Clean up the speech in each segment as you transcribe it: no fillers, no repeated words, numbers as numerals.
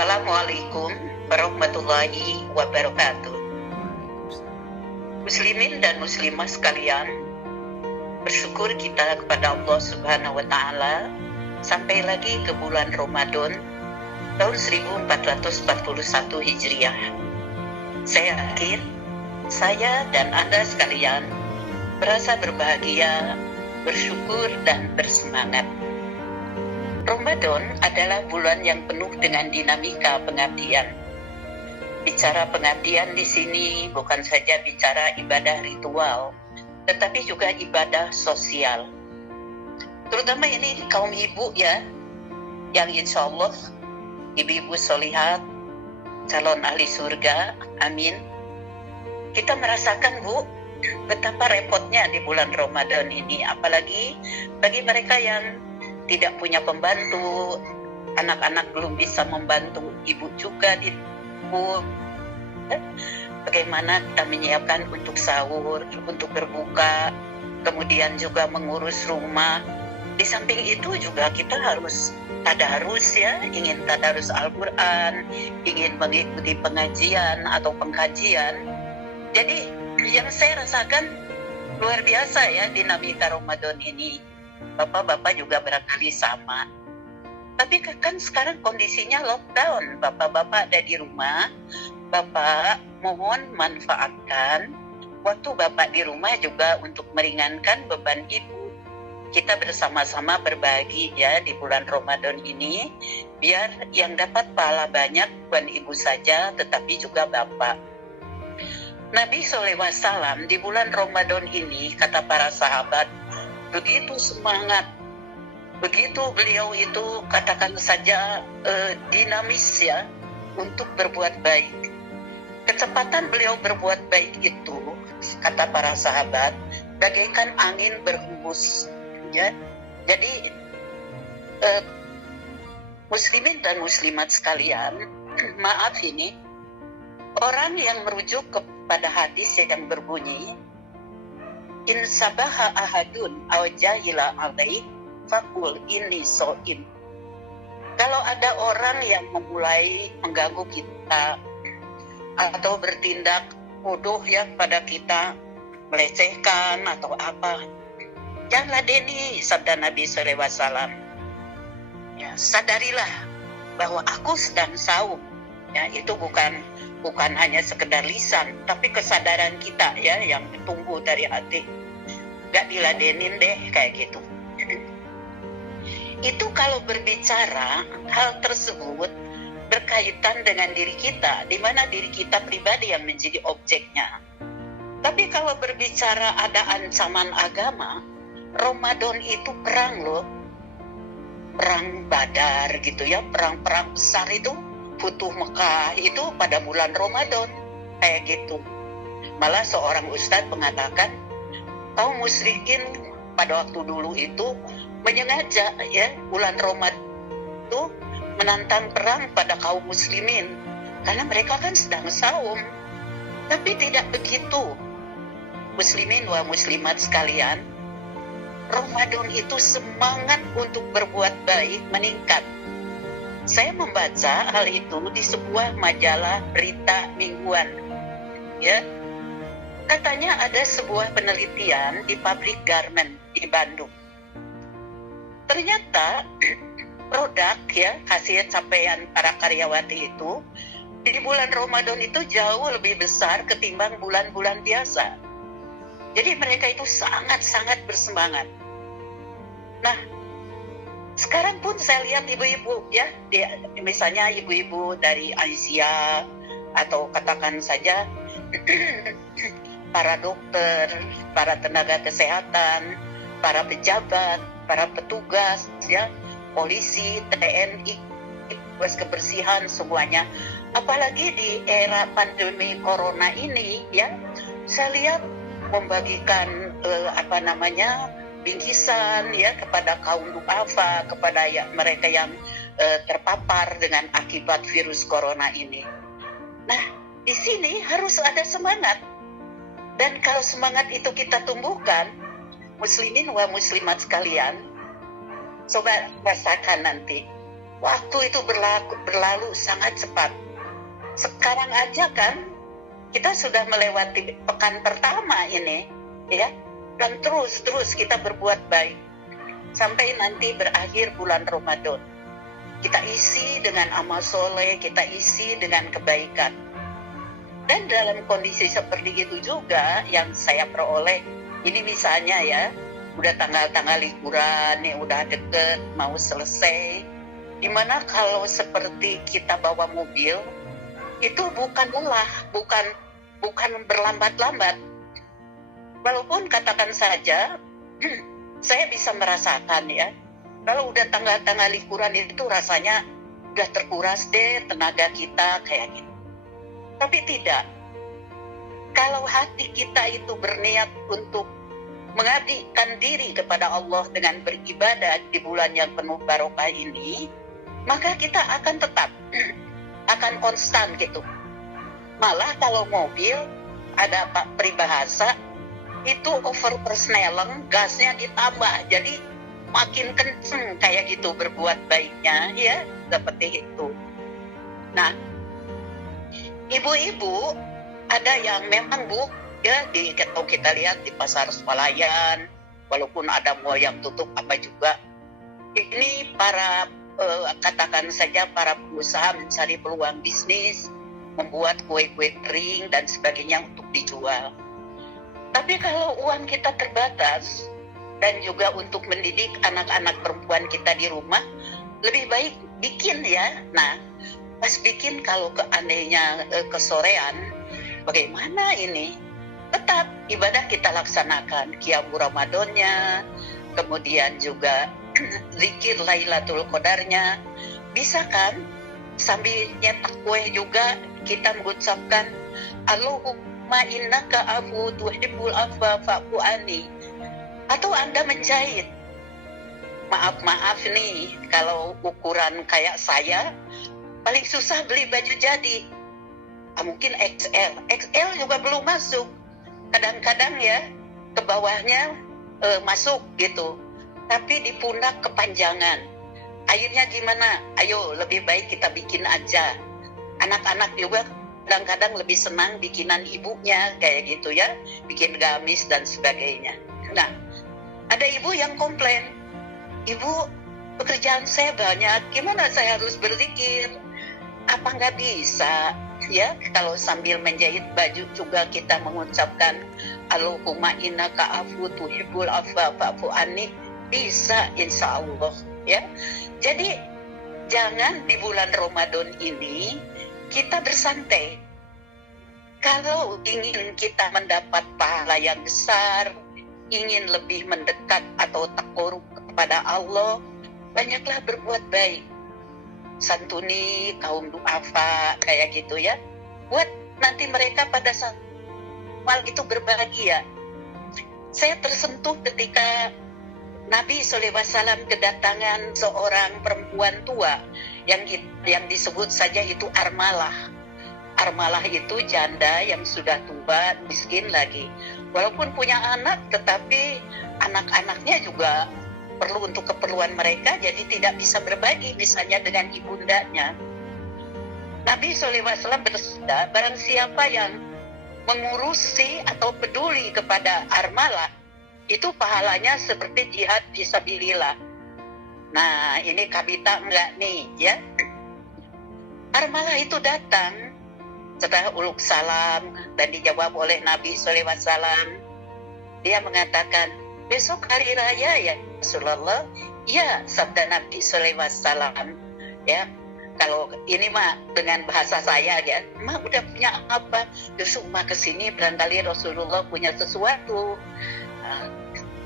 Assalamualaikum warahmatullahi wabarakatuh. Muslimin dan muslimah sekalian, bersyukur kita kepada Allah Subhanahu wa Ta'ala sampai lagi ke bulan Ramadan tahun 1441 Hijriah. Saya yakin saya dan Anda sekalian merasa berbahagia, bersyukur dan bersemangat. Ramadan adalah bulan yang penuh dengan dinamika pengabdian. Bicara pengabdian di sini bukan saja bicara ibadah ritual, tetapi juga ibadah sosial. Terutama ini kaum ibu ya, yang insya Allah ibu-ibu solihat, calon ahli surga, amin. Kita merasakan Bu, betapa repotnya di bulan Ramadan ini, apalagi bagi mereka yang tidak punya pembantu, anak-anak belum bisa membantu ibu juga di dapur. Bagaimana kita menyiapkan untuk sahur, untuk berbuka, kemudian juga mengurus rumah. Di samping itu juga kita harus tadarus ya, ingin tadarus Al-Quran, ingin mengikuti pengajian atau pengkajian. Jadi yang saya rasakan luar biasa ya dinamika Ramadan ini. Bapak-bapak juga barangkali sama. Tapi kan sekarang kondisinya lockdown. Bapak-bapak ada di rumah. Bapak mohon manfaatkan waktu Bapak di rumah juga untuk meringankan beban ibu. Kita bersama-sama berbagi ya di bulan Ramadan ini. Biar yang dapat pahala banyak bukan ibu saja, tetapi juga Bapak. Nabi SAW di bulan Ramadan ini, kata para sahabat, begitu semangat, begitu beliau itu katakan saja dinamis ya untuk berbuat baik. Kecepatan beliau berbuat baik itu, kata para sahabat, bagaikan angin berhembus. Ya, jadi muslimin dan muslimat sekalian, maaf ini orang yang merujuk kepada hadis yang berbunyi, in sabaha ahadun aw jahila alaih fakul inni so'im. Kalau ada orang yang memulai mengganggu kita atau bertindak bodoh ya pada kita, melecehkan atau apa, jangan ladeni, sabda Nabi SAW. Ya, sadarilah bahwa aku sedang saum. Ya, itu bukan hanya sekedar lisan, tapi kesadaran kita ya yang tumbuh dari hati. Gak diladenin deh kayak gitu. Itu kalau berbicara hal tersebut berkaitan dengan diri kita, di mana diri kita pribadi yang menjadi objeknya. Tapi kalau berbicara ada ancaman agama, Ramadan itu perang loh. Perang Badar gitu ya, perang-perang besar itu, Futuh Mekah itu pada bulan Ramadan kayak gitu. Malah seorang ustadz mengatakan kaum musyrikin pada waktu dulu itu menyengaja ya bulan Ramadan itu menantang perang pada kaum muslimin karena mereka kan sedang saum. Tapi tidak begitu. Muslimin wa muslimat sekalian, Ramadan itu semangat untuk berbuat baik meningkat. Saya membaca hal itu di sebuah majalah berita mingguan. Ya, katanya ada sebuah penelitian di pabrik garment di Bandung. Ternyata produk ya hasil capaian para karyawati itu di bulan Ramadan itu jauh lebih besar ketimbang bulan-bulan biasa. Jadi mereka itu sangat-sangat bersemangat. Nah, sekarang pun saya lihat ibu-ibu ya, misalnya ibu-ibu dari Asia atau katakan saja para dokter, para tenaga kesehatan, para pejabat, para petugas ya, polisi, TNI, petugas kebersihan semuanya. Apalagi di era pandemi corona ini ya, saya lihat membagikan bingkisan ya kepada kaum duafa, kepada mereka yang terpapar dengan akibat virus corona ini. Nah, di sini harus ada semangat. Dan kalau semangat itu kita tumbuhkan, muslimin wa muslimat sekalian, coba rasakan nanti Waktu itu berlalu sangat cepat. Sekarang aja kan kita sudah melewati pekan pertama ini, ya, dan terus kita berbuat baik sampai nanti berakhir bulan Ramadan. Kita isi dengan amal soleh, kita isi dengan kebaikan. Dan dalam kondisi seperti itu juga yang saya peroleh, ini misalnya ya, udah tanggal-tanggal liburan nih, udah deket mau selesai, dimana kalau seperti kita bawa mobil itu bukan lelah, bukan berlambat-lambat. Walaupun katakan saja saya bisa merasakan ya, kalau udah tanggal-tanggal liburan itu rasanya udah terkuras deh tenaga kita kayak gitu. Tapi tidak, kalau hati kita itu berniat untuk mengabdikan diri kepada Allah dengan beribadah di bulan yang penuh barokah ini, maka kita akan tetap akan konstan gitu. Malah kalau mobil ada peribahasa itu overpersneleng, gasnya ditambah, jadi makin kenceng kayak gitu berbuat baiknya ya, seperti itu. Nah, ibu-ibu ada yang memang Bu ya, kalau kita lihat di pasar swalayan, walaupun ada mall yang tutup apa juga, ini para katakan saja para pengusaha mencari peluang bisnis, membuat kue-kue kering dan sebagainya untuk dijual. Tapi kalau uang kita terbatas dan juga untuk mendidik anak-anak perempuan kita di rumah, lebih baik bikin ya. Nah, pas bikin kalau keanehnya kesorean, bagaimana ini? Tetap ibadah kita laksanakan, Qiyamul Ramadannya, kemudian juga zikir Lailatul Qadarnya. Bisa kan sambil nyetak kue juga kita mengucapkan Allahumma innaka afu tuhibbul afwa fa'fu anni. Atau Anda menjahit, maaf nih kalau ukuran kayak saya paling susah beli baju jadi, mungkin XL juga belum masuk, kadang-kadang ya ke bawahnya masuk gitu, tapi di pundak kepanjangan. Akhirnya gimana? Ayo lebih baik kita bikin aja. Anak-anak juga kadang-kadang lebih senang bikinan ibunya kayak gitu ya, bikin gamis dan sebagainya. Nah, ada ibu yang komplain, ibu pekerjaan saya banyak, gimana saya harus berzikir? Apa nggak bisa ya kalau sambil menjahit baju juga kita mengucapkan Allahumma innaka afu tuhibbul afwa fa'fu anni? Bisa insya Allah ya. Jadi jangan di bulan Ramadan ini kita bersantai. Kalau ingin kita mendapat pahala yang besar, ingin lebih mendekat atau takarub kepada Allah, banyaklah berbuat baik. Santuni kaum duafa kayak gitu ya. Buat nanti mereka pada saat mal itu berbahagia. Saya tersentuh ketika Nabi SAW kedatangan seorang perempuan tua yang disebut saja itu armalah. Armalah itu janda yang sudah tua, miskin lagi. Walaupun punya anak, tetapi anak-anaknya juga perlu untuk keperluan mereka, jadi tidak bisa berbagi misalnya dengan ibundanya. Nabi SAW bersabda, barang siapa yang mengurusi atau peduli kepada armalah, itu pahalanya seperti jihad fisabilillah. Nah, ini kabita enggak nih ya. Armalah itu datang setelah uluk salam dan dijawab oleh Nabi SAW. Dia mengatakan, besok hari raya ya Rasulullah? Ya, sabda Nabi SAW. Ya, kalau ini mah dengan bahasa saya ya, mah udah punya apa? Justru mah kesini barangkali Rasulullah punya sesuatu.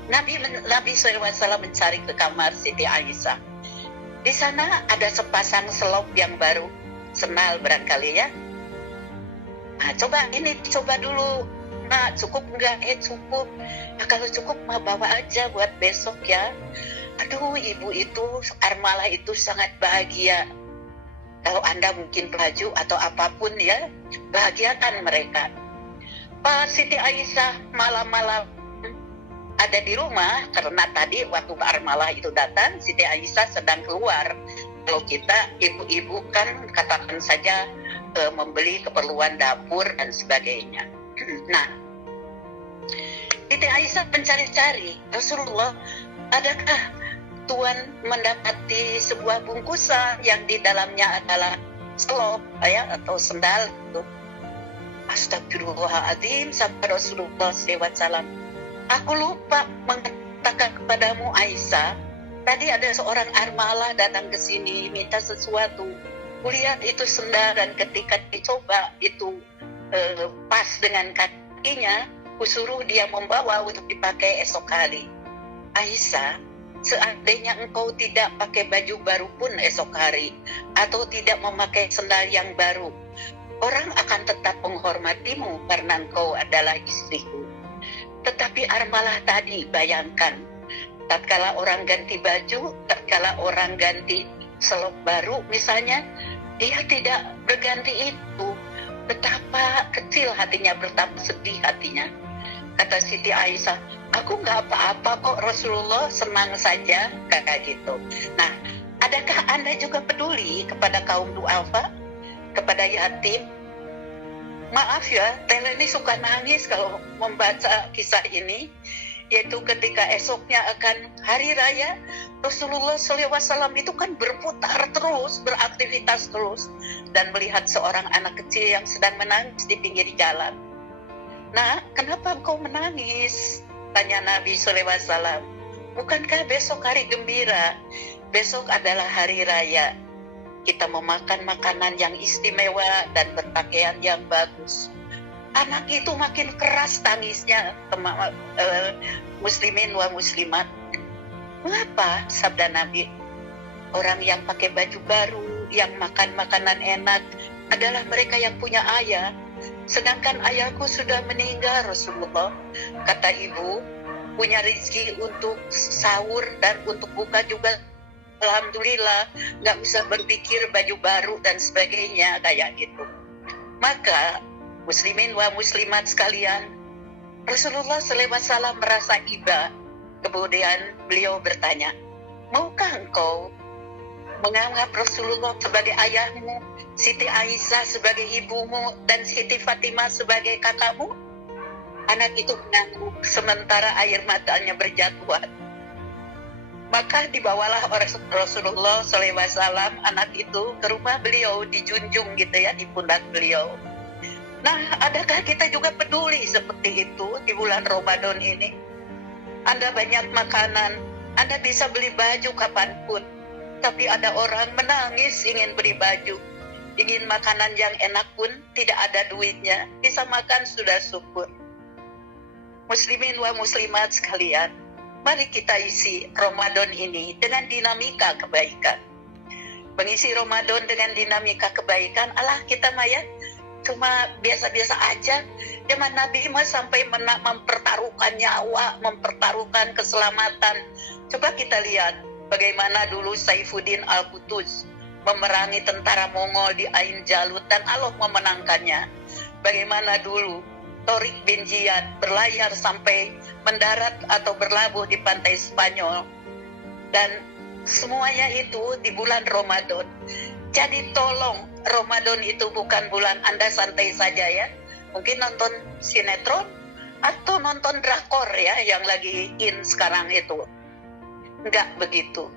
Nabi SAW mencari ke kamar Siti Aisyah. Di sana ada sepasang selop yang baru, senal barangkali ya. Nah, coba dulu. Nah, cukup enggak? Cukup. Nah, kalau cukup mah bawa aja buat besok ya. Aduh, ibu itu, armalah itu sangat bahagia. Kalau Anda mungkin baju atau apapun ya, bahagiakan mereka. Pak Siti Aisyah malam-malam ada di rumah karena tadi waktu armalah itu datang, Siti Aisyah sedang keluar kalau kita ibu-ibu kan katakan saja membeli keperluan dapur dan sebagainya. Nah, Siti Aisyah mencari-cari, Rasulullah, adakah Tuhan mendapati sebuah bungkusan yang di dalamnya adalah selop ya atau sendal itu. Astagfirullahaladzim, sabda Rasulullah SAW. Aku lupa mengatakan kepadamu Aisyah, tadi ada seorang armalah datang ke sini minta sesuatu. Kulihat itu sendal dan ketika dicoba itu pas dengan kakinya, kusuruh dia membawa untuk dipakai esok hari. Aisyah, seandainya engkau tidak pakai baju baru pun esok hari atau tidak memakai sendal yang baru, orang akan tetap menghormatimu karena engkau adalah istriku. Tetapi armalah tadi, bayangkan, tatkala orang ganti baju, tatkala orang ganti selop baru misalnya, dia tidak berganti itu. Betapa kecil hatinya, betapa sedih hatinya. Kata Siti Aisyah, aku nggak apa-apa kok Rasulullah, senang saja, kayak gitu. Nah, adakah Anda juga peduli kepada kaum duafa, kepada yatim? Maaf ya, Tele ini suka nangis kalau membaca kisah ini, yaitu ketika esoknya akan hari raya, Rasulullah SAW itu kan berputar terus, beraktivitas terus, dan melihat seorang anak kecil yang sedang menangis di pinggir jalan. Nah, kenapa engkau menangis? Tanya Nabi SAW. Bukankah besok hari gembira? Besok adalah hari raya. Kita memakan makanan yang istimewa dan berpakaian yang bagus. Anak itu makin keras tangisnya, muslimin wa muslimat. Mengapa? Sabda Nabi, orang yang pakai baju baru, yang makan makanan enak adalah mereka yang punya ayah. Sedangkan ayahku sudah meninggal, Rasulullah. Kata ibu, punya rezeki untuk sahur dan untuk buka juga, alhamdulillah, nggak bisa berpikir baju baru dan sebagainya, kayak gitu. Maka muslimin wa muslimat sekalian, Rasulullah SAW merasa iba. Kemudian beliau bertanya, maukah engkau menganggap Rasulullah sebagai ayahmu, Siti Aisyah sebagai ibumu, dan Siti Fatimah sebagai kakakmu? Anak itu mengangguk sementara air matanya berjatuhan. Maka dibawalah Rasulullah SAW anak itu ke rumah beliau, dijunjung gitu ya di pundak beliau. Nah, adakah kita juga peduli seperti itu di bulan Ramadan ini? Anda banyak makanan, Anda bisa beli baju kapanpun, tapi ada orang menangis ingin beli baju, ingin makanan yang enak pun tidak ada duitnya, bisa makan sudah syukur. Muslimin wa muslimat sekalian, mari kita isi Ramadan ini dengan dinamika kebaikan. Mengisi Ramadan dengan dinamika kebaikan, Allah kita maya cuma biasa-biasa aja. Zaman Nabi mah sampai mempertaruhkan nyawa, mempertaruhkan keselamatan. Coba kita lihat bagaimana dulu Saifuddin Al-Qutuz memerangi tentara Mongol di Ain Jalut dan Allah memenangkannya. Bagaimana dulu Tariq bin Ziyad berlayar sampai mendarat atau berlabuh di pantai Spanyol. Dan semuanya itu di bulan Ramadan. Jadi tolong, Ramadan itu bukan bulan Anda santai saja ya. Mungkin nonton sinetron atau nonton drakor ya yang lagi in sekarang itu. Enggak begitu.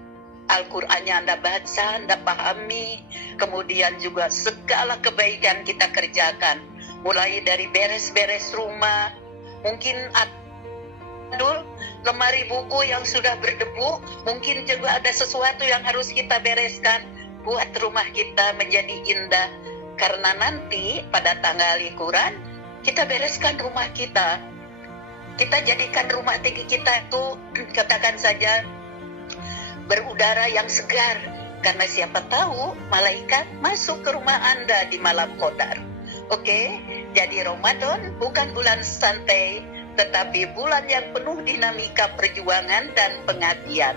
Al-Qur'annya Anda baca, Anda pahami, kemudian juga segala kebaikan kita kerjakan. Mulai dari beres-beres rumah, mungkin adul lemari buku yang sudah berdebu, mungkin juga ada sesuatu yang harus kita bereskan buat rumah kita menjadi indah. Karena nanti pada tanggal liburan kita bereskan rumah kita. Kita jadikan rumah tinggi kita itu katakan saja berudara yang segar. Karena siapa tahu malaikat masuk ke rumah Anda di malam qadar. Oke, jadi Ramadan bukan bulan santai, tetapi bulan yang penuh dinamika perjuangan dan pengabdian.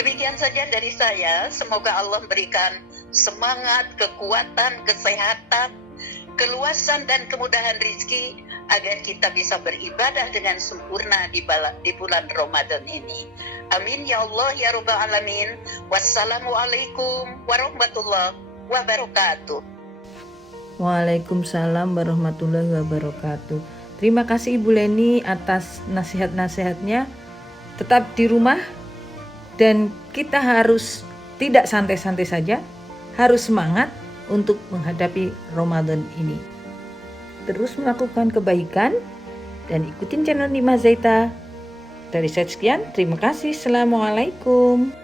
Demikian saja dari saya. Semoga Allah berikan semangat, kekuatan, kesehatan, keluasan dan kemudahan rezeki agar kita bisa beribadah dengan sempurna di bulan Ramadan ini. Amin ya Allah ya Rabbal Alamin. Wassalamualaikum warahmatullahi wabarakatuh. Waalaikumsalam warahmatullahi wabarakatuh. Terima kasih Ibu Leni atas nasihat-nasihatnya. Tetap di rumah dan kita harus tidak santai-santai saja, harus semangat untuk menghadapi Ramadan ini. Terus melakukan kebaikan dan ikutin channel Nima Zaita. Dari saya sekian, terima kasih. Assalamualaikum.